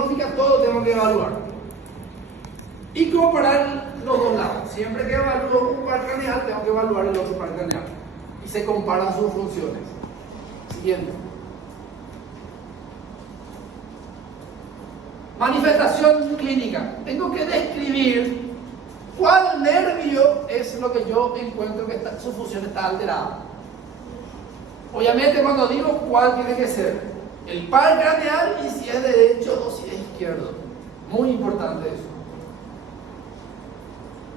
anatológica todo tengo que evaluar. Y comparar los dos lados. Siempre que evalúo un par craneal, tengo que evaluar el otro par craneal. Y se comparan sus funciones. Siguiente. Manifestación clínica. Tengo que describir cuál nervio es lo que yo encuentro que su función está alterada. Obviamente cuando digo cuál tiene que ser el par craneal y si es derecho o si es izquierdo. Muy importante eso.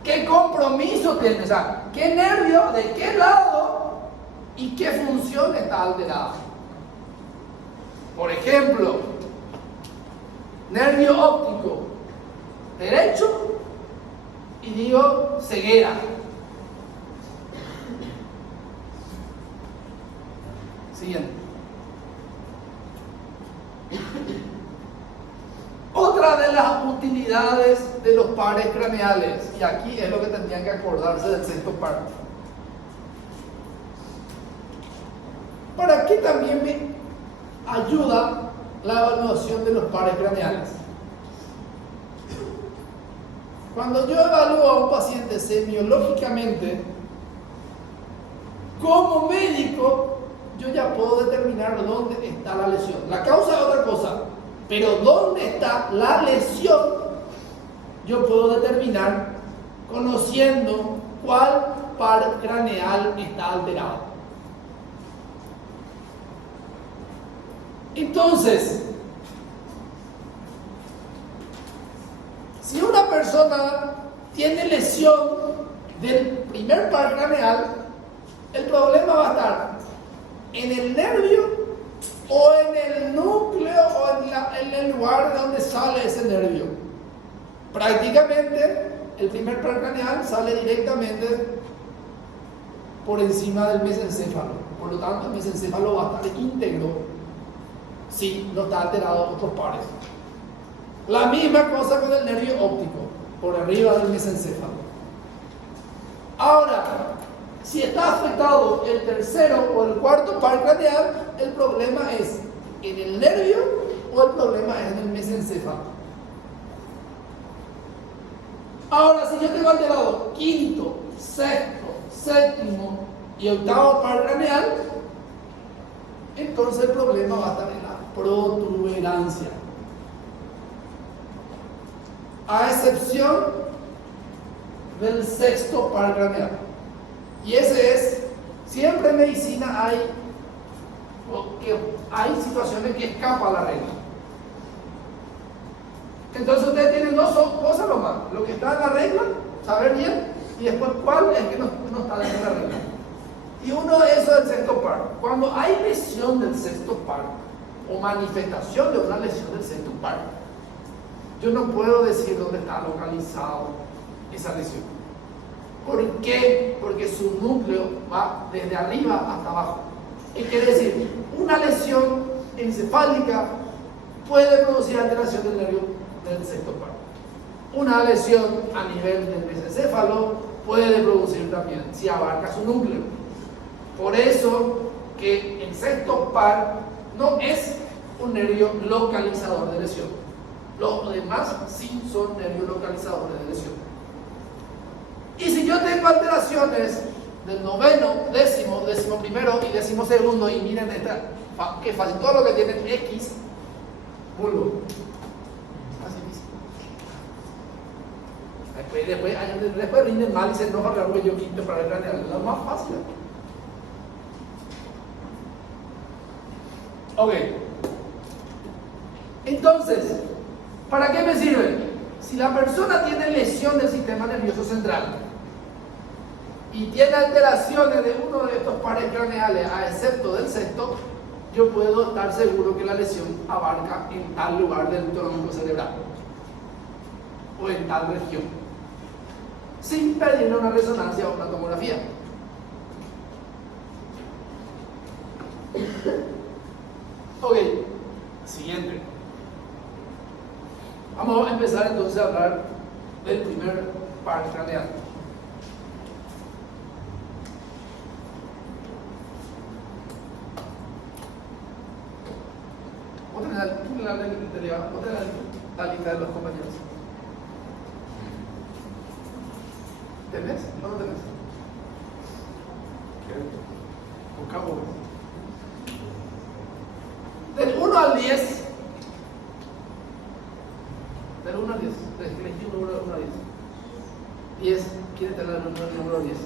¿Qué compromiso tiene? O sea, ¿qué nervio, de qué lado y qué función está alterada? Por ejemplo, nervio óptico derecho y digo ceguera. Siguiente. Otra de las utilidades de los pares craneales, y aquí es lo que tendrían que acordarse del sexto par. ¿Para qué también me ayuda la evaluación de los pares craneales? Cuando yo evalúo a un paciente semiológicamente, como médico, yo ya puedo determinar dónde está la lesión. La causa es otra cosa, pero dónde está la lesión, yo puedo determinar conociendo cuál par craneal está alterado. Entonces, si una persona tiene lesión del primer par craneal, el problema va a estar en el nervio o en el núcleo o en el lugar donde sale ese nervio. Prácticamente, el primer par craneal sale directamente por encima del mesencéfalo. Por lo tanto, el mesencéfalo va a estar íntegro si no está alterado otros pares. La misma cosa con el nervio óptico, por arriba del mesencéfalo. Ahora, si está afectado el tercero o el cuarto par craneal, el problema es en el nervio o el problema es en el mesencéfalo. Ahora, si yo tengo alterado quinto, sexto, séptimo y octavo par craneal, entonces el problema va a estar en la protuberancia. A excepción del sexto par craneal. Y ese es, siempre en medicina hay situaciones que escapan a la regla. Entonces ustedes tienen dos cosas nomás: lo que está en la regla, saber bien, y después cuál es que no está dentro de la regla. Y uno de esos es el sexto par. Cuando hay lesión del sexto par o manifestación de una lesión del sexto par, yo no puedo decir dónde está localizado esa lesión. ¿Por qué? Porque su núcleo va desde arriba hasta abajo. ¿Qué quiere decir? Una lesión encefálica puede producir alteración del nervio del sexto par. Una lesión a nivel del mesencéfalo puede producir también, si abarca su núcleo. Por eso que el sexto par no es un nervio localizador de lesión. Los demás sí son nervios localizadores de lesión. Y si yo tengo alteraciones del noveno, décimo, décimo primero y décimo segundo, y miren esta, que fácil, todo lo que tienen X, bulbo. Después rinden mal y se enojan porque yo quito para el craneal. Es lo más fácil. Ok. Entonces, ¿para qué me sirve? Si la persona tiene lesión del sistema nervioso central y tiene alteraciones de uno de estos pares craneales, a excepto del sexto, yo puedo estar seguro que la lesión abarca en tal lugar del tronco cerebral o en tal región, sin pedirle una resonancia o una tomografía. Ok, siguiente. Vamos a empezar entonces a hablar del primer par craneal. Voy a tener delegado, ¿cómo te la lista de los compañeros? ¿Tenés o no tenés? Buscamos. Del 1 al 10. Del 1 al 10. Elegí un número del 1 al 10. 10. ¿Quién tener el número 10?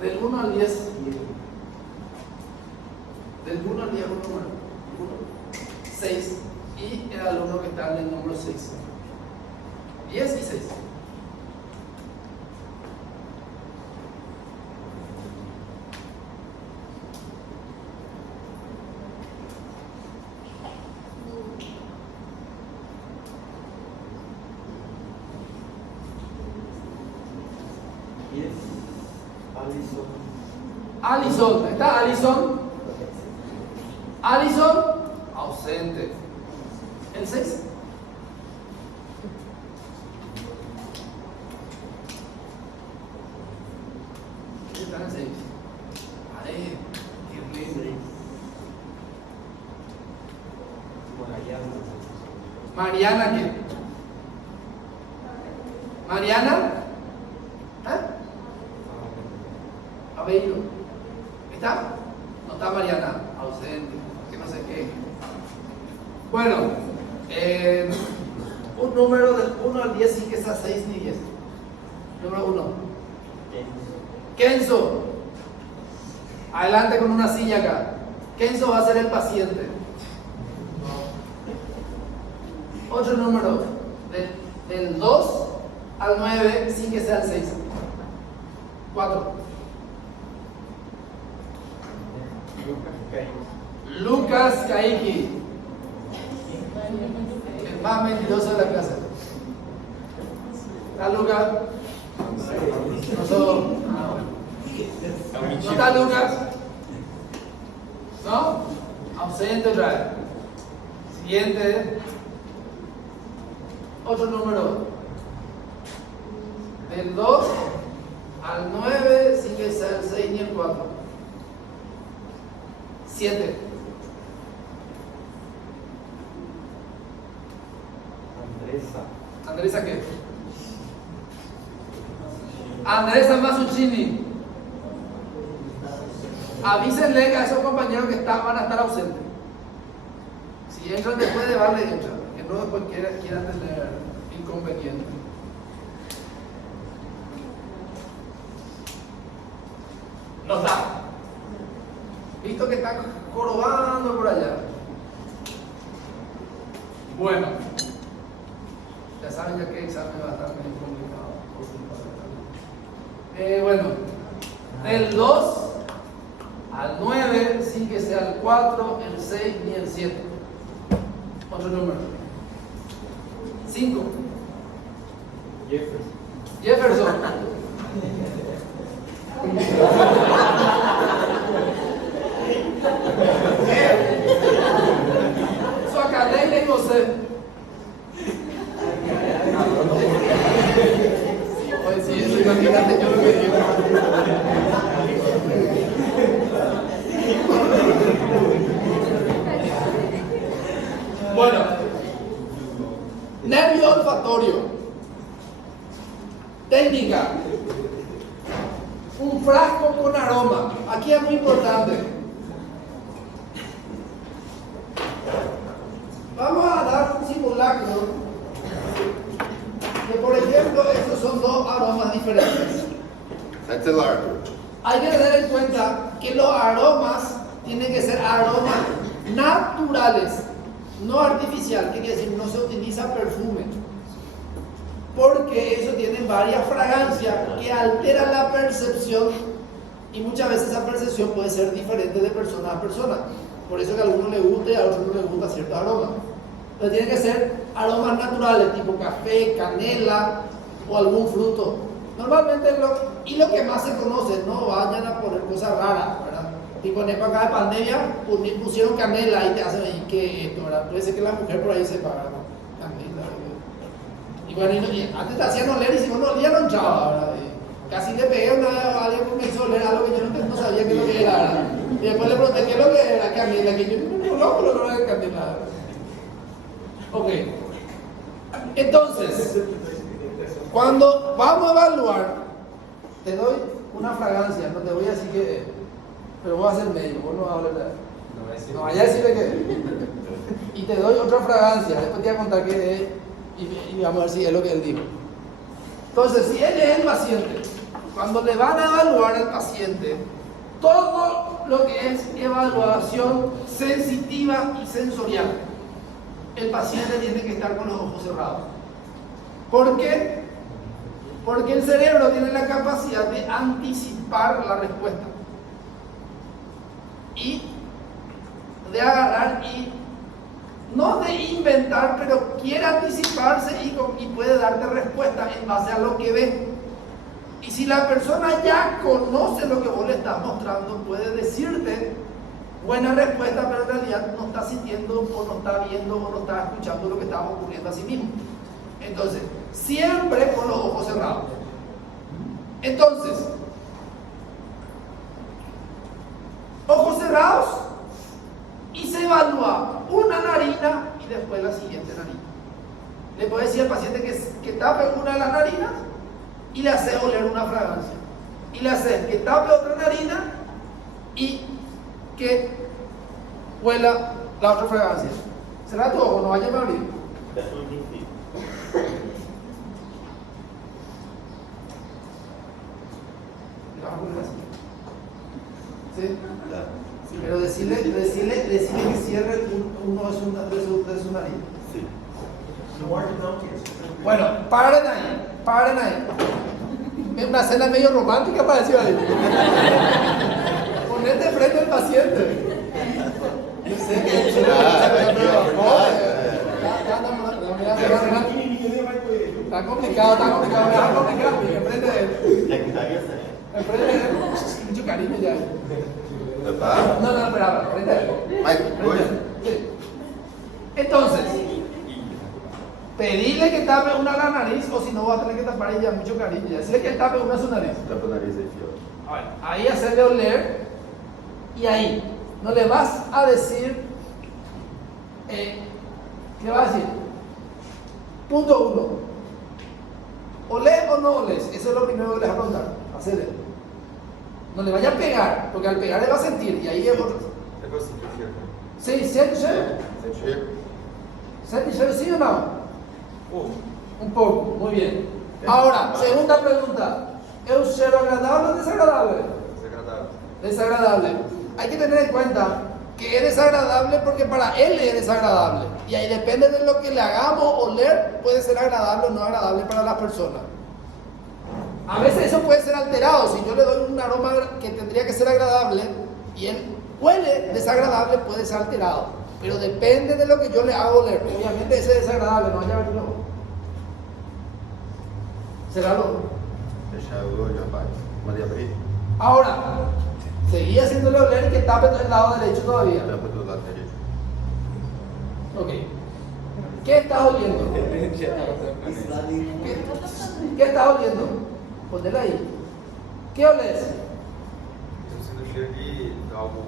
Del 1 al 10. Del 1 al 10 un número. 6. Y el alumno que está en el número 6. 10 y 6. Alison, ¿está Alison? Alison, ausente. ¿El 6? ¿Qué está en el 6? Ahí, qué lindo. Mariana, ¿qué? Mariana, Abello. ¿Está? No está Mariana, ausente, que no sé qué. Bueno, un número del 1 al 10 sí que está 6 ni 10. Número 1. Kenzo. Adelante con una silla acá. Kenzo va a ser el paciente. Otro número. Del 2 al 9 sin que sea el 6. 4. Lucas Kaiki, el más mentiroso de la clase. ¿Está Lucas? ¿No está Lucas? ¿No? Ausente otra vez. Siguiente. Otro número. Del 2 al 9 sin que sea el 6 ni el 4. 7. ¿Andresa qué? Andresa Masuccini. Avísenle a esos compañeros que van a estar ausentes. Si entran después de darle, entran. Que no después quieran tener inconvenientes. No está. Visto que está jorobando por allá. Bueno, ya saben ya que examen va a estar medio complicado. Bueno, del 2 al 9 sin que sea el 4, el 6 ni el 7. Otro número. 5. Jefferson. Su academia y José. Pues sí, eso imagínate yo lo que digo. Bueno, nervio olfatorio. Técnica. Un frasco con aroma. Aquí es muy importante. Vamos a dar un simulacro que, por ejemplo, estos son dos aromas diferentes. Hay que tener en cuenta que los aromas tienen que ser aromas naturales, no artificial. ¿Qué quiere decir? No se utiliza perfume, porque eso tiene varias fragancias que alteran la percepción y muchas veces esa percepción puede ser diferente de persona a persona. Por eso que a algunos les gusta y a otros no les gusta ciertos aromas. Entonces tienen que ser aromas naturales, tipo café, canela o algún fruto. Normalmente lo que más se conoce, no vayan a poner cosas raras, ¿verdad? Tipo en época de pandemia pusieron canela y te hacen ahí que esto, ¿verdad? Puede ser que la mujer por ahí sepa, ¿verdad? Canela. Y bueno, y antes te hacían oler y si no olía no hinchaba, ¿verdad? Casi le pegué una vez a alguien que me hizo leer algo que yo no sabía qué es lo que era, ¿verdad? Y después le pregunté qué es lo que era, Camila, que yo no conozco lo que era Camila. Ok. Entonces, cuando vamos a evaluar, te doy una fragancia, no te voy a decir que, pero voy a ser médico, vos no vas a hablar de no vaya a decirle que. Y te doy otra fragancia, después te voy a contar qué es y vamos a ver si es lo que él dijo. Entonces, si él es el paciente, cuando le van a evaluar al paciente, todo lo que es evaluación sensitiva y sensorial, el paciente tiene que estar con los ojos cerrados. ¿Por qué? Porque el cerebro tiene la capacidad de anticipar la respuesta y de agarrar y no de inventar, pero quiere anticiparse y puede darte respuesta en base a lo que ve. Y si la persona ya conoce lo que vos le estás mostrando, puede decirte buena respuesta, pero en realidad no está sintiendo o no está viendo o no está escuchando lo que está ocurriendo a sí mismo. Entonces, siempre con los ojos cerrados. Entonces, ojos cerrados y se evalúa una narina y después la siguiente narina. Le puede decir al paciente que tape una de las narinas y le hace oler una fragancia. Y le hace que tape otra narina y que huela la otra fragancia. Cerra tu ojo, no vaya a abrir. ¿Sí? Sí, pero decirle que cierre uno de su nariz. Sí. Bueno, paren ahí. Una cena medio romántica para decir ahí. Ponete frente al paciente. Yo sé que está complicado, enfrente de él. Enfrente de él. Mucho cariño ya. No, espera, frente a él. Sí. Entonces, pedirle que tape una a la nariz, o si no va a tener que tapar ella mucho cariño. Decirle que tape una a su nariz. Ahí hacerle oler, y ahí no le vas a decir, ¿qué vas a decir? Punto 1. ¿Olés o no olés? Eso es lo primero que les voy a preguntar. Hacerle. No le vaya a pegar, porque al pegar le va a sentir, y ahí es otro. Sí, sente cheiro, ¿sí o no? Un poco, muy bien. Ahora, segunda pregunta. ¿Es un cheiro agradable o desagradable? Desagradable. Hay que tener en cuenta que es desagradable porque para él es desagradable. Y ahí depende de lo que le hagamos oler, puede ser agradable o no agradable para la persona. A veces eso puede ser alterado. Si yo le doy un aroma que tendría que ser agradable y él huele desagradable, puede ser alterado. Pero depende de lo que yo le hago oler. Obviamente ese es desagradable, no vaya a verlo. Cerralo. Ahora, seguí haciéndole oler y que tape el lado derecho todavía. Ok. ¿Qué estás oliendo? ¿Qué estás oliendo? Ponela ahí. ¿Qué oles? Estou sentindo cheiro de algo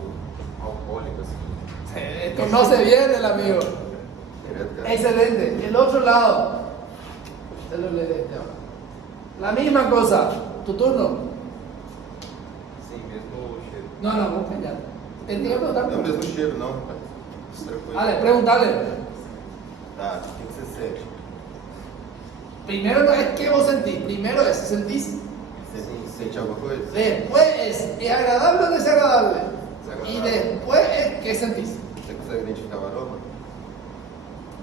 alcoólico, assim. Conoce bien el amigo. Excelente. El otro lado. La misma cosa. Tu turno. Sim, mesmo cheiro. No, vamos a callar. Él tiene que preguntar. É o mesmo cheiro, não, rapaz. Tranquilo. Vale, pregúntale. Tá, o que você sente? Primero no es que vos sentís. Primero es sentís. Você sente alguma coisa? Después es agradable o desagradable. Y Desagradable. después es qué sentís. Você consegue identificar o aroma?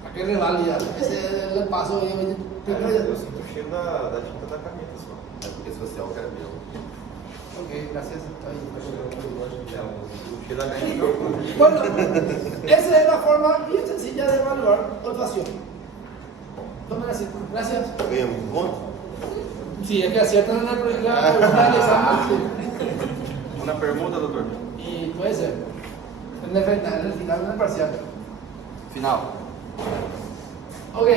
¿A qué revalida? Ese es el paso. Primero Eu sinto o cheiro da tinta da caneta só. É porque se você é o caramelo. Ok, gracias. O cheiro da caneta não. Bueno, esa es la forma bien sencilla de evaluar olfacción. Tomen asiento. Gracias. Ganhamos um ponto? Sí, es que aciertan en la pregunta del examen. Uma pergunta, doutor? Y puede ser. En el final, en el parcial. Final. Ok.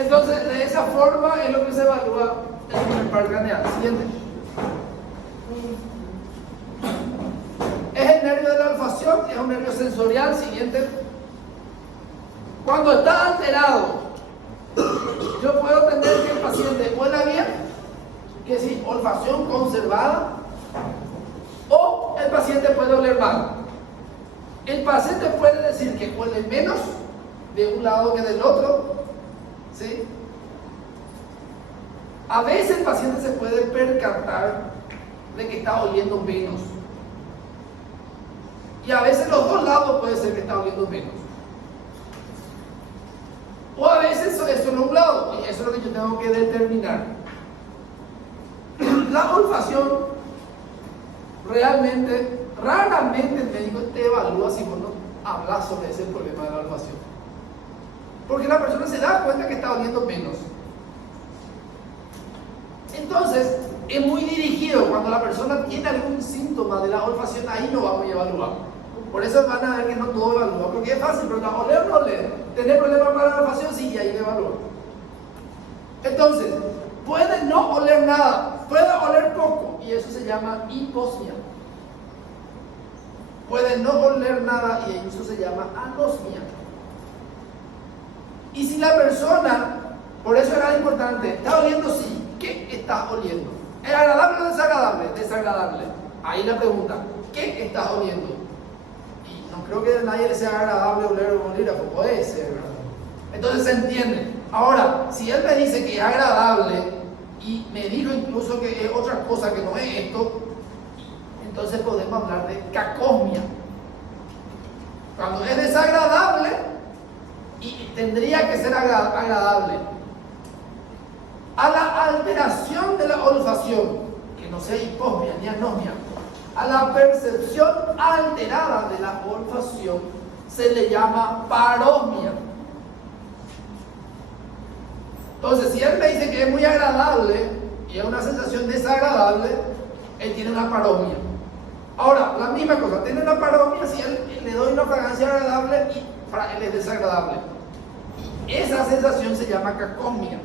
Entonces, de esa forma es lo que se evalúa el primer par craneal. Siguiente. Es el nervio de la olfacción, es un nervio sensorial. Siguiente. Cuando está alterado, yo puedo tener que el paciente huela bien, que es decir, olfacción conservada, o el paciente puede oler mal. El paciente puede decir que huele menos de un lado que del otro, ¿sí? A veces el paciente se puede percatar de que está oliendo menos. Y a veces los dos lados puede ser que está oliendo menos. O a veces es solo un lado, y eso es lo que yo tengo que determinar. La olfacción, realmente, raramente el médico te evalúa si vos no hablas sobre ese problema de la olfacción. Porque la persona se da cuenta que está oliendo menos. Entonces, es muy dirigido. Cuando la persona tiene algún síntoma de la olfacción, ahí lo vamos a evaluar. Por eso van a ver que no todo evalúa, porque es fácil, pero la oler no oler. Tener problemas para la olfacción, sí, y ahí le evalúa. Entonces, puede no oler nada, puede oler poco, y eso se llama hiposmia. Puede no oler nada, y eso se llama anosmia. Y si la persona, por eso era importante, está oliendo sí, ¿qué está oliendo? ¿Es agradable o desagradable? Desagradable. Ahí la pregunta, ¿qué está oliendo? Y no creo que a nadie le sea agradable oler un bolígrafo, puede ser, ¿verdad? Entonces se entiende. Ahora, si él me dice que es agradable y me dijo incluso que es otra cosa que no es esto, entonces podemos hablar de cacosmia. Cuando es desagradable y tendría que ser agradable. A la alteración de la olfacción, que no sea hiposmia ni anosmia, a la percepción alterada de la olfacción se le llama parosmia. Entonces, si él me dice que es muy agradable y es una sensación desagradable, él tiene una parosmia. Ahora, la misma cosa, tiene una parosmia si él le doy una fragancia agradable y para él es desagradable. Esa sensación se llama cacosmia.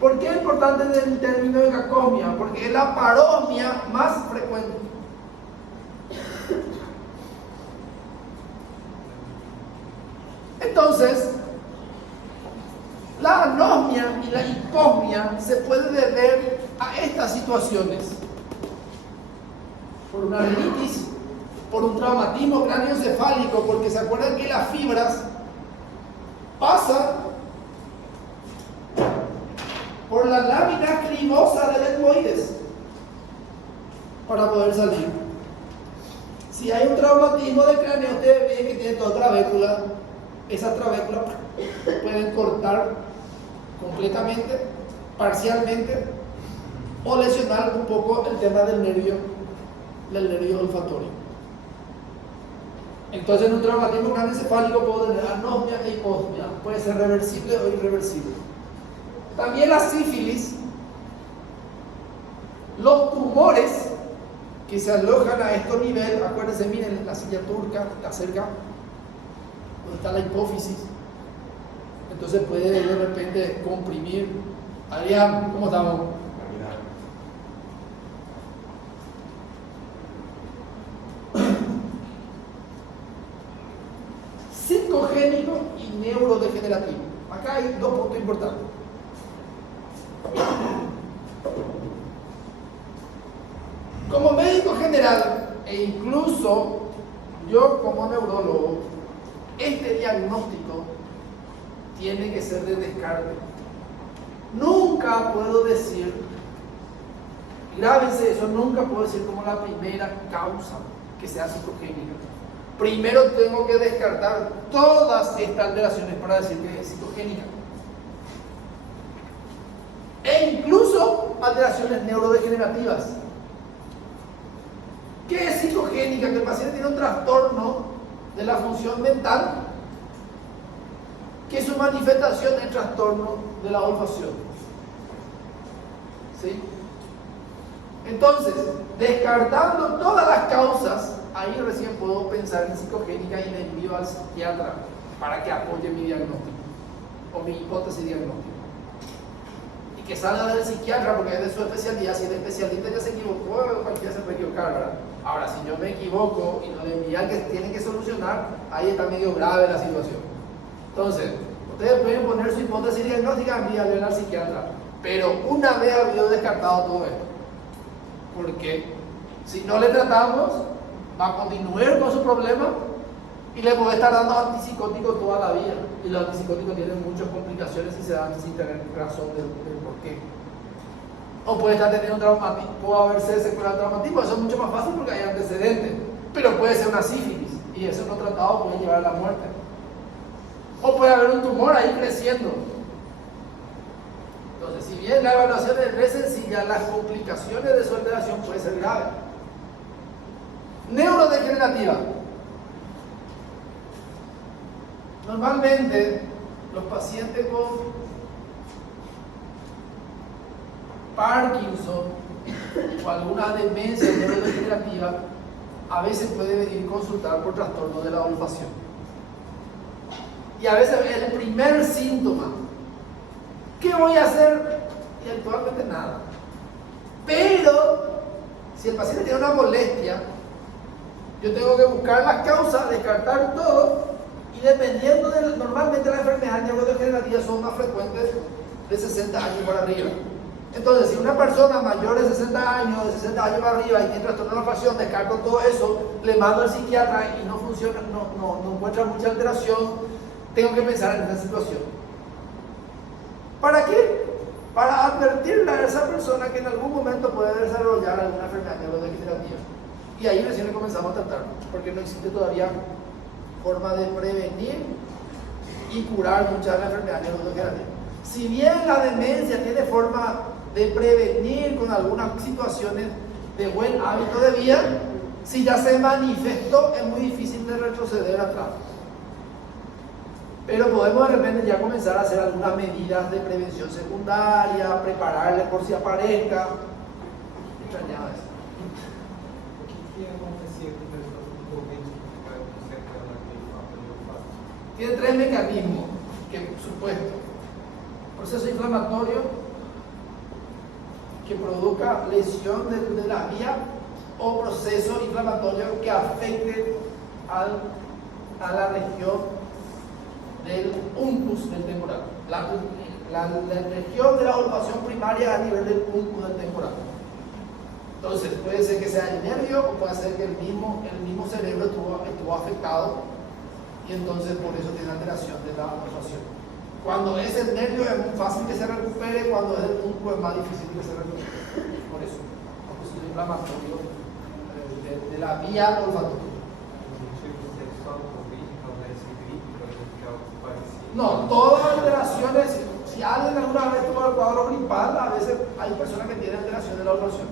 ¿Por qué es importante el término de cacosmia? Porque es la parosmia más frecuente. Entonces, la anosmia y la hiposmia se puede deber a estas situaciones: por una rinitis, por un traumatismo craneoencefálico, porque se acuerdan que las fibras pasan por la lámina crimosa del etmoides para poder salir. Si hay un traumatismo del cráneo, ustedes ven que tiene toda trabécula. Esas trabéculas pueden cortar completamente, parcialmente, o lesionar un poco el tema del nervio olfatorio. Entonces, en un traumatismo craneoencefálico puedo tener anosmia e hiposmia. Puede ser reversible o irreversible. También la sífilis, los tumores que se alojan a estos niveles, acuérdense, miren la silla turca, la cerca, donde está la hipófisis. Entonces puede de repente comprimir. Adrián, ¿cómo estamos? Psicogénico y neurodegenerativo. Acá hay dos puntos importantes. Como médico general, e incluso yo como neurólogo, este diagnóstico tiene que ser de descarte. Nunca puedo decir, grábense eso, nunca puedo decir como la primera causa que sea psicogénica. Primero tengo que descartar todas estas alteraciones para decir que es psicogénica. E incluso alteraciones neurodegenerativas. ¿Qué es psicogénica? Que el paciente tiene un trastorno de la función mental, que su manifestación es trastorno de la olfacción. ¿Sí? Entonces, descartando todas las causas, ahí recién puedo pensar en psicogénica y le envío al psiquiatra para que apoye mi diagnóstico o mi hipótesis diagnóstica. que salga del psiquiatra porque es de su especialidad. Si el especialista ya se equivocó, cualquiera se puede equivocar, ¿verdad? Ahora, si yo me equivoco y no le envían que tienen que solucionar, ahí está medio grave la situación. Entonces, ustedes pueden poner su hipótesis diagnóstica, envíenla al psiquiatra. Pero una vez habido descartado todo esto, porque si no le tratamos, va a continuar con su problema y le puede estar dando antipsicóticos toda la vida. Y los antipsicóticos tienen muchas complicaciones y se dan sin tener razón del por qué. O puede estar teniendo un traumatismo, puede haberse secuela de traumatismo, eso es mucho más fácil porque hay antecedentes. Pero puede ser una sífilis y eso no tratado puede llevar a la muerte. O puede haber un tumor ahí creciendo. Entonces, si bien la evaluación es sencilla, las complicaciones de su alteración pueden ser graves. Neurodegenerativa. Normalmente, los pacientes con Parkinson o alguna demencia neurodegenerativa a veces puede venir a consultar por trastorno de la olfacción. Y a veces el primer síntoma, ¿qué voy a hacer? Y actualmente nada. Pero, si el paciente tiene una molestia, yo tengo que buscar las causas, descartar todo, y dependiendo de, normalmente las enfermedades neurodegenerativas son más frecuentes de 60 años para arriba. Entonces, si una persona mayor de 60 años, de 60 años para arriba y tiene trastorno de la olfacción, descarto todo eso, le mando al psiquiatra y no funciona, no encuentra mucha alteración, tengo que pensar en esta situación. ¿Para qué? Para advertirle a esa persona que en algún momento puede desarrollar alguna enfermedad neurodegenerativa. Y ahí recién le comenzamos a tratar, porque no existe todavía forma de prevenir y curar muchas de las enfermedades neurodegenerativas. Si bien la demencia tiene forma de prevenir con algunas situaciones de buen hábito de vida, si ya se manifestó es muy difícil de retroceder atrás. Pero podemos de repente ya comenzar a hacer algunas medidas de prevención secundaria, prepararle por si aparezca. Extrañaba eso. O que acontecia com pessoas envolventes que vai consertar naquele fato de olfato? Tiene tres mecanismos que supuesto. Proceso inflamatorio que provoca lesión de la vía o proceso inflamatorio que afecte a la región del uncus del temporal. La región de la olfacción primaria a nivel del uncus del temporal. Entonces, puede ser que sea el nervio o puede ser que el mismo cerebro estuvo afectado y entonces por eso tiene alteración de la olfacción. Cuando es el nervio es muy fácil que se recupere, cuando es el uncus es más difícil que se recupere. Por eso, el proceso inflamatorio de la vía olfatoria. No, todas las alteraciones, si alguien alguna vez tuvo el cuadro gripal, a veces hay personas que tienen alteración de la olfacción.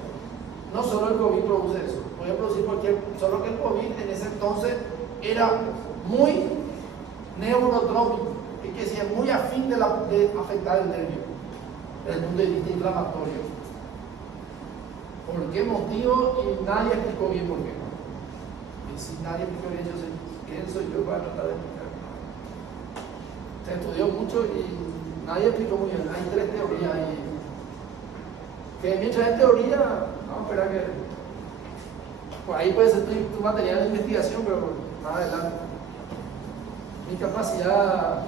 No solo el COVID produce eso, puede producir solo que el COVID en ese entonces era muy neurotrópico, es que si es muy afín de afectar el nervio, desde el punto de vista inflamatorio. ¿Por qué motivo? Y nadie explicó bien por qué. Y si nadie explicó bien, yo sé quién soy yo para tratar de explicar. Se estudió mucho y nadie explicó muy bien. Hay tres teorías y que mientras hay teoría, vamos a esperar que por ahí puede ser tu material de investigación, pero más adelante. Mi capacidad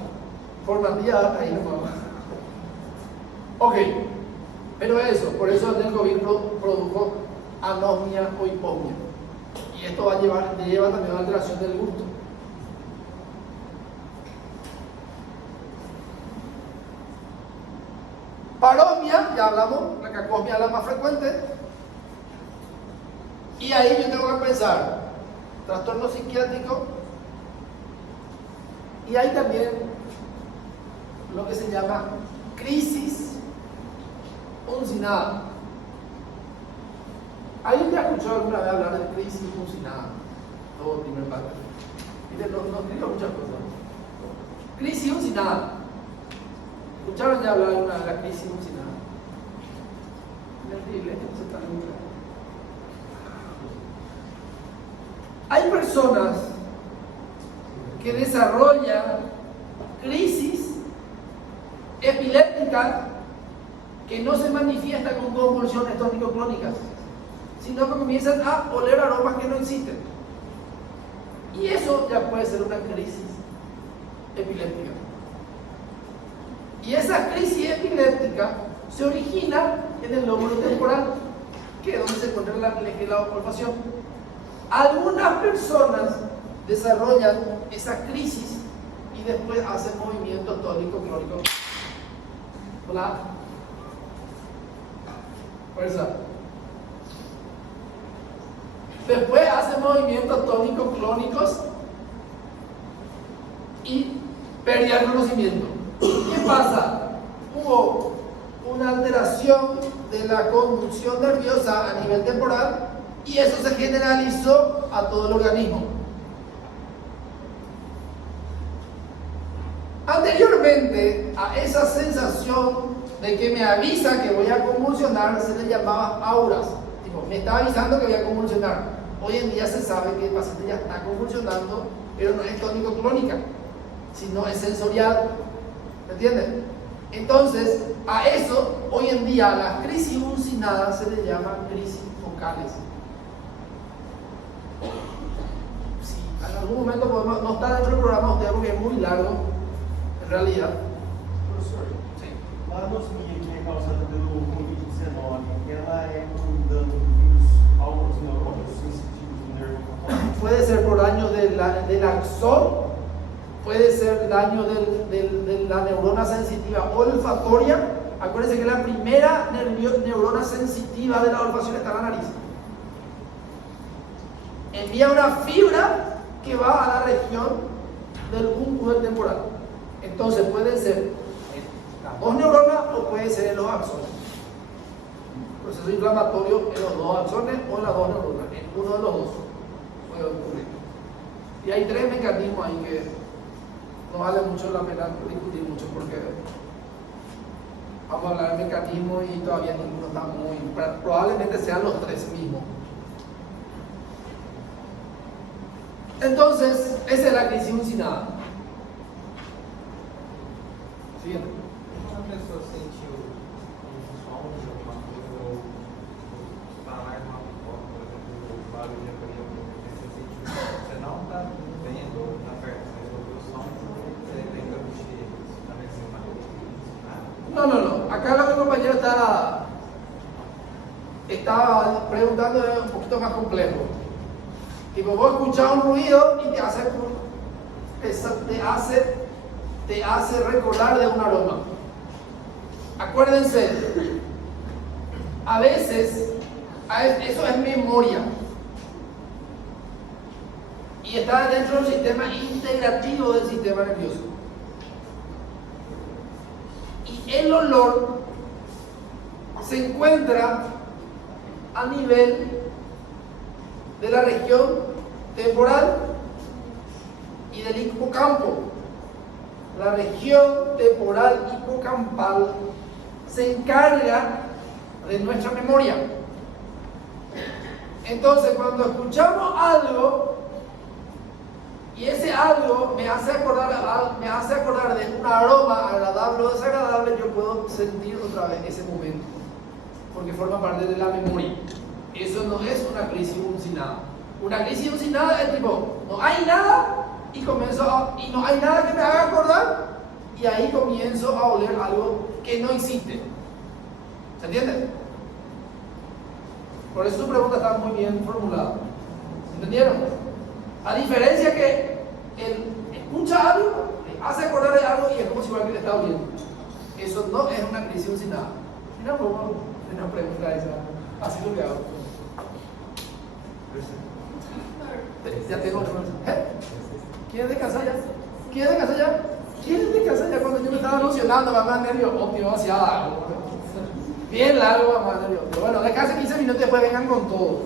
formativa hasta ahí no vamos. Ok, pero eso, por eso el COVID produjo anosmia o hiposmia. Y esto lleva también a una alteración del gusto. Parosmia, ya hablamos, la cacosmia es la más frecuente. Y ahí yo tengo que pensar, trastorno psiquiátrico. Y hay también lo que se llama crisis uncinada. ¿Alguien te ha escuchado alguna vez hablar de crisis uncinada? Todo primer parte. Miren, no explico muchas cosas. Crisis uncinada. ¿Escucharon ya hablar alguna de la crisis uncinada? Hay personas que desarrollan crisis epilépticas que no se manifiesta con convulsiones tónico-clónicas, sino que comienzan a oler aromas que no existen. Y eso ya puede ser una crisis epiléptica. Y esa crisis epiléptica se origina en el lóbulo temporal, que es donde se encuentra la olfacción. Algunas personas desarrollan esa crisis y después hacen movimientos tónico-clónicos. Hola. Fuerza. Después hacen movimientos tónico-clónicos y pérdida de conocimiento. ¿Qué pasa? Hubo una alteración de la conducción nerviosa a nivel temporal y eso se generalizó a todo el organismo. Anteriormente a esa sensación de que me avisa que voy a convulsionar se le llamaba auras. Tipo, me está avisando que voy a convulsionar. Hoy en día se sabe que el paciente ya está convulsionando, pero no es tónico-clónica, sino es sensorial. ¿Me entienden? Entonces, a eso, hoy en día, a las crisis uncinadas se le llama crisis focales. Sí, en algún momento podemos, no está dentro del programa usted porque es muy largo, en realidad. Professor, Sí. a anosmia que é causada pelo Covid-19, ela é um dano do vírus aos neurônios sensitivos do nervo focal? Puede ser por daño del axón, puede ser daño de la neurona sensitiva olfatoria. Acuérdense que la primera neurona sensitiva de la olfacción está en la nariz. Envía una fibra que va a la región del cúmulo temporal. Entonces puede ser en las dos neuronas o puede ser en los axones. Proceso inflamatorio en los dos axones o en las dos neuronas, en uno de los dos puede ocurrir. Y hay tres mecanismos ahí que no vale mucho la pena discutir mucho porque vamos a hablar de mecanismo y todavía ninguno está muy... Probablemente sean los tres mismos. Entonces, esa es la crisis uncinada. Siguiente. Quando a pessoa sentiu som de alguma coisa, ou falar de uma forma, por exemplo, o barulho de acolheu, você não está vendo na perna, mas ouviu o som, você lembra do cheiro, está vendo? No, no, no. Acá lo que el compañero está preguntando es un poquito más complejo. Tipo, vos escuchás un ruido y te hace recordar de un aroma. Acuérdense, a veces eso es memoria y está dentro del sistema integrativo del sistema nervioso. Y el olor se encuentra a nivel de la región temporal y del hipocampo. La región temporal hipocampal se encarga de nuestra memoria. Entonces, cuando escuchamos algo y ese algo me hace acordar de un aroma agradable o desagradable, yo puedo sentir otra vez ese momento, porque forma parte de la memoria. Eso no es una crisis uncinada. Una crisis uncinada es tipo, no hay nada y no hay nada que me haga acordar y ahí comienzo a oler algo que no existe. ¿Se entiende? Por eso su pregunta está muy bien formulada. ¿Entendieron? A diferencia que él escucha algo, le hace acordar de algo y es como si igual que le está oliendo. Eso no es una crisis uncinada. Una pregunta esa. Así lo que hago. Ya tengo otra cosa. ¿Quién es de casa ya? ¿Quién es de casa ya? ¿Quién es de casa ya? Cuando yo me estaba emocionando, mamá, nervio óptimo, hacia algo. Bien largo, mamá, nervio. Bueno, de casa 15 minutos después vengan con todo.